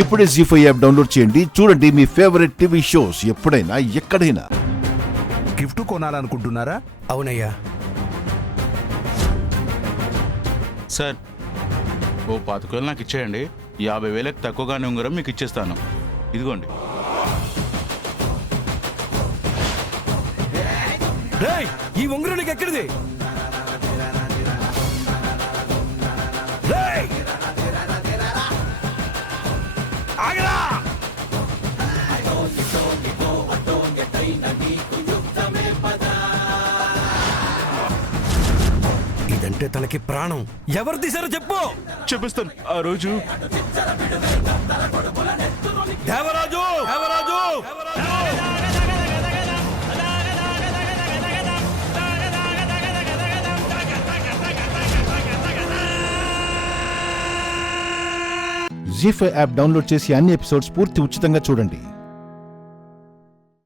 ఇప్పుడే జీ5 app download చేయండి. చూడండి మీ ఫేవరెట్ టీవీ షోస్ ఎప్పుడైనా ఎక్కడైనా. గిఫ్ట్ కొనాలనుకుంటున్నారా? అవునయ్యా. సార్ ఓ 25,000 నాకు ఇచ్చేయండి. 50,000కి తక్కువగానే ఉంగరం మీకు ఇచ్చేస్తాను. ఇదిగోండి. ఈ ఉంగరం నీకు ఎక్కడిది? ఇదంటే తనకి ప్రాణం. ఎవరు తీశారో చెప్పు. చెప్పిస్తాను. ఆ రోజు దేవరాజు దేవరాజు జీ5 యాప్ డౌన్లోడ్ చేసి అన్ని ఎపిసోడ్స్ పూర్తి ఉచితంగా చూడండి.